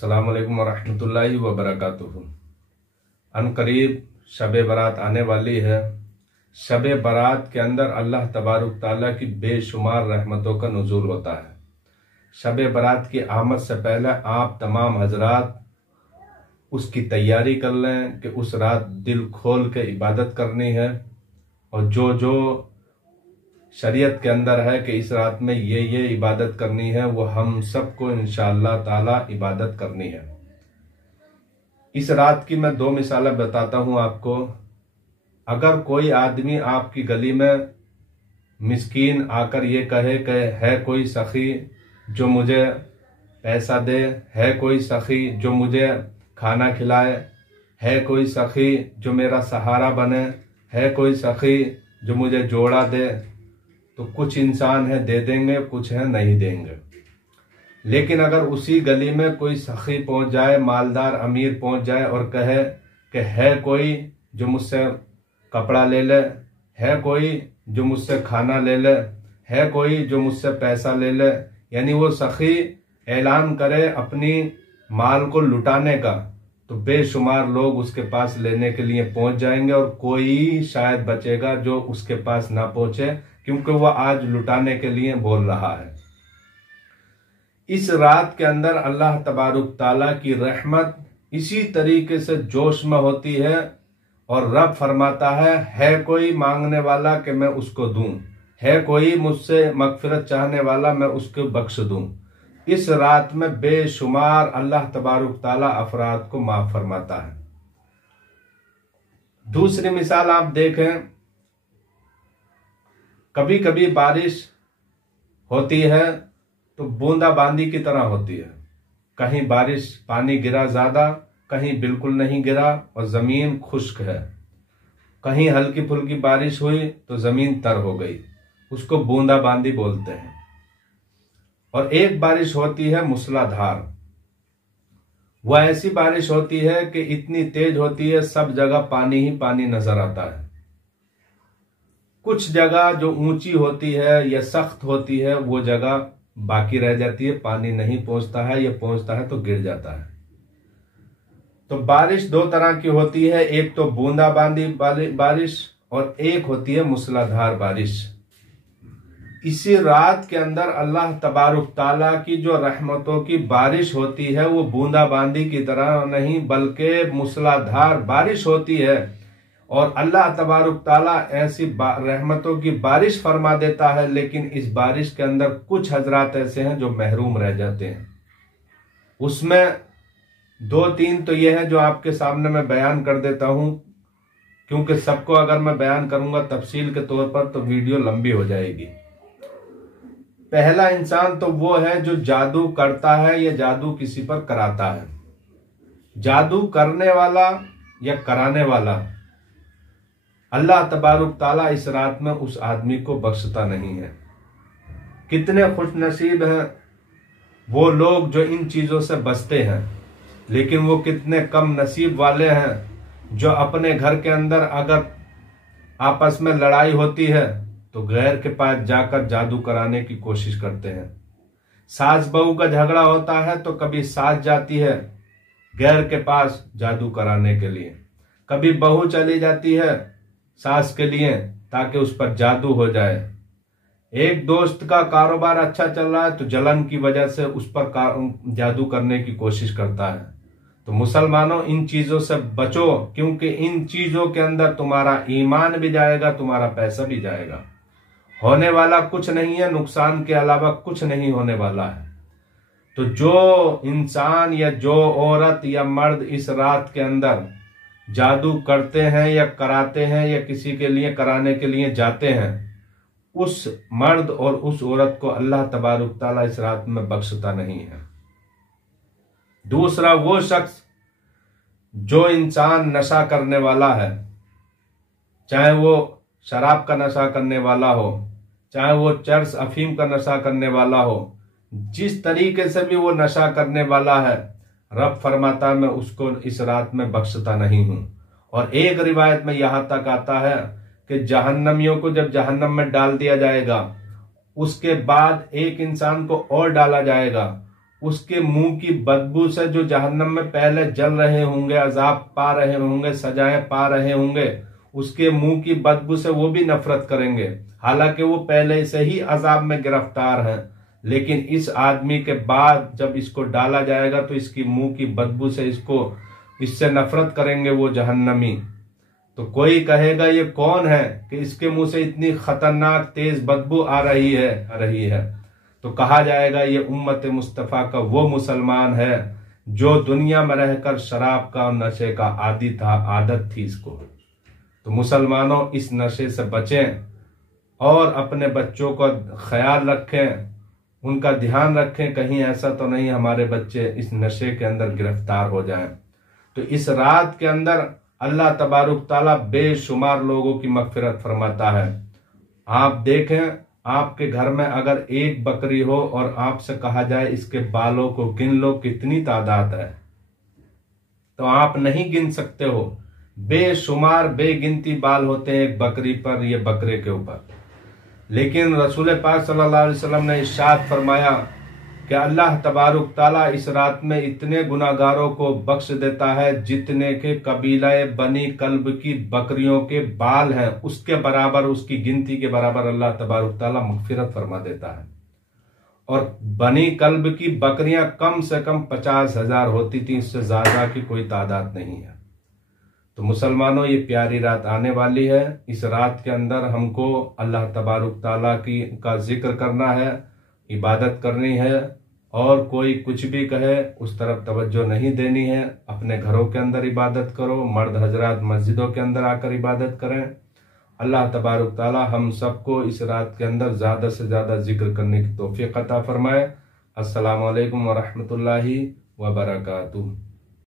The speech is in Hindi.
अस्सलाम वालेकुम वरहमतुल्लाहि वबरकातुहू। अनकरीब शब बारात आने वाली है। शब बारात के अंदर अल्लाह तबारुक ताला की बेशुमार रहमतों का नुज़ूल होता है। शब बारात की आमद से पहले आप तमाम हजरात उसकी तैयारी कर लें कि उस रात दिल खोल के इबादत करनी है, और जो जो शरीयत के अंदर है कि इस रात में ये इबादत करनी है, वो हम सबको इंशाअल्लाह ताला इबादत करनी है। इस रात की मैं दो मिसालें बताता हूं आपको। अगर कोई आदमी आपकी गली में मिस्कीन आकर ये कहे कि है कोई सखी जो मुझे पैसा दे, है कोई सखी जो मुझे खाना खिलाए, है कोई सखी जो मेरा सहारा बने, है कोई सखी जो मुझे जोड़ा दे, तो कुछ इंसान है दे देंगे, कुछ है नहीं देंगे। लेकिन अगर उसी गली में कोई सखी पहुंच जाए, मालदार अमीर पहुंच जाए और कहे कि है कोई जो मुझसे कपड़ा ले ले, है कोई जो मुझसे खाना ले ले, है कोई जो मुझसे पैसा ले ले, यानी वो सखी ऐलान करे अपनी माल को लुटाने का, तो बेशुमार लोग उसके पास लेने के लिए पहुंच जाएंगे और कोई शायद बचेगा जो उसके पास ना पहुंचे, क्योंकि वह आज लुटाने के लिए बोल रहा है। इस रात के अंदर अल्लाह तबारुक ताला की रहमत इसी तरीके से जोश में होती है, और रब फरमाता है कोई मांगने वाला कि मैं उसको दूं, है कोई मुझसे मगफिरत चाहने वाला मैं उसको बख्श दूं। इस रात में बेशुमार अल्लाह तबारुक ताला अफराद को माफ फरमाता है। दूसरी मिसाल आप देखें, कभी कभी बारिश होती है तो बूंदाबांदी की तरह होती है। कहीं बारिश पानी गिरा ज्यादा, कहीं बिल्कुल नहीं गिरा और जमीन खुश्क है। कहीं हल्की फुल्की बारिश हुई तो जमीन तर हो गई, उसको बूंदाबांदी बोलते हैं। और एक बारिश होती है मूसलाधार। वह ऐसी बारिश होती है कि इतनी तेज होती है सब जगह पानी ही पानी नजर आता है। कुछ जगह जो ऊंची होती है या सख्त होती है वो जगह बाकी रह जाती है, पानी नहीं पहुंचता है, या पहुंचता है तो गिर जाता है। तो बारिश दो तरह की होती है, एक तो बूंदाबांदी बारिश और एक होती है मूसलाधार बारिश। इसी रात के अंदर अल्लाह तबारुक ताला की जो रहमतों की बारिश होती है वो बूंदाबांदी की तरह नहीं बल्कि मूसलाधार बारिश होती है, और अल्लाह तबारुक ताला ऐसी रहमतों की बारिश फरमा देता है। लेकिन इस बारिश के अंदर कुछ हजरात ऐसे हैं जो महरूम रह जाते हैं। उसमें दो तीन तो ये है जो आपके सामने मैं बयान कर देता हूं, क्योंकि सबको अगर मैं बयान करूंगा तफसील के तौर पर तो वीडियो लंबी हो जाएगी। पहला इंसान तो वो है जो जादू करता है या जादू किसी पर कराता है। जादू करने वाला या कराने वाला अल्लाह तबारुक ताला इस रात में उस आदमी को बख्शता नहीं है। कितने खुश नसीब हैं वो लोग जो इन चीजों से बचते हैं, लेकिन वो कितने कम नसीब वाले हैं जो अपने घर के अंदर अगर आपस में लड़ाई होती है तो गैर के पास जाकर जादू कराने की कोशिश करते हैं। सास बहू का झगड़ा होता है तो कभी सास जाती है गैर के पास जादू कराने के लिए, कभी बहू चली जाती है सास के लिए ताकि उस पर जादू हो जाए। एक दोस्त का कारोबार अच्छा चल रहा है तो जलन की वजह से उस पर जादू करने की कोशिश करता है। तो मुसलमानों इन चीजों से बचो, क्योंकि इन चीजों के अंदर तुम्हारा ईमान भी जाएगा, तुम्हारा पैसा भी जाएगा। होने वाला कुछ नहीं है, नुकसान के अलावा कुछ नहीं होने वाला है। तो जो इंसान या जो औरत या मर्द इस रात के अंदर जादू करते हैं या कराते हैं या किसी के लिए कराने के लिए जाते हैं, उस मर्द और उस औरत को अल्लाह तबारुक ताला इस रात में बख्शता नहीं है। दूसरा वो शख्स जो इंसान नशा करने वाला है, चाहे वो शराब का नशा करने वाला हो, चाहे वो चरस अफीम का नशा करने वाला हो, जिस तरीके से भी वो नशा करने वाला है, रब फरमाता मैं उसको इस रात में बख्शता नहीं हूं। और एक रिवायत में यहां तक आता है कि जहन्नमियों को जब जहन्नम में डाल दिया जाएगा, उसके बाद एक इंसान को और डाला जाएगा, उसके मुंह की बदबू से जो जहन्नम में पहले जल रहे होंगे, अजाब पा रहे होंगे, सजाएं पा रहे होंगे, उसके मुंह की बदबू से वो भी नफरत करेंगे, हालांकि वो पहले से ही अजाब में गिरफ्तार हैं। लेकिन इस आदमी के बाद जब इसको डाला जाएगा तो इसकी मुंह की बदबू से इससे नफरत करेंगे वो जहन्नमी। तो कोई कहेगा ये कौन है कि इसके मुंह से इतनी खतरनाक तेज बदबू आ रही है। तो कहा जाएगा ये उम्मत मुस्तफा का वो मुसलमान है जो दुनिया में रहकर शराब का और नशे का आदी था, आदत थी इसको। तो मुसलमानों, इस नशे से बचें और अपने बच्चों का ख्याल रखें, उनका ध्यान रखें, कहीं ऐसा तो नहीं हमारे बच्चे इस नशे के अंदर गिरफ्तार हो जाएं। तो इस रात के अंदर अल्लाह तबारुक ताला बेशुमार लोगों की मगफिरत फरमाता है। आप देखें, आपके घर में अगर एक बकरी हो और आपसे कहा जाए इसके बालों को गिन लो कितनी तादाद है, तो आप नहीं गिन सकते हो। बेशुमार बेगिनती बाल होते हैं एक बकरी पर, ये बकरे के ऊपर। लेकिन रसूल पाक सल्लल्लाहु अलैहि वसल्लम ने इरशाद फरमाया कि अल्लाह तबारुक ताला इस रात में इतने गुनाहगारों को बख्श देता है जितने के कबीला बनी कल्ब की बकरियों के बाल हैं, उसके बराबर, उसकी गिनती के बराबर अल्लाह तबारुक ताला मगफिरत फरमा देता है। और बनी कल्ब की बकरियां कम से कम 50,000 होती थी, इससे ज्यादा की कोई तादाद नहीं है। तो मुसलमानों, ये प्यारी रात आने वाली है। इस रात के अंदर हमको अल्लाह तबारुक ताला का जिक्र करना है, इबादत करनी है, और कोई कुछ भी कहे उस तरफ तवज्जो नहीं देनी है। अपने घरों के अंदर इबादत करो, मर्द हजरात मस्जिदों के अंदर आकर इबादत करें। अल्लाह तबारुक ताला हम सबको इस रात के अंदर ज्यादा से ज्यादा जिक्र करने की तौफीक अता फरमाए। अस्सलामु अलैकुम व रहमतुल्लाहि व बरकातुहू।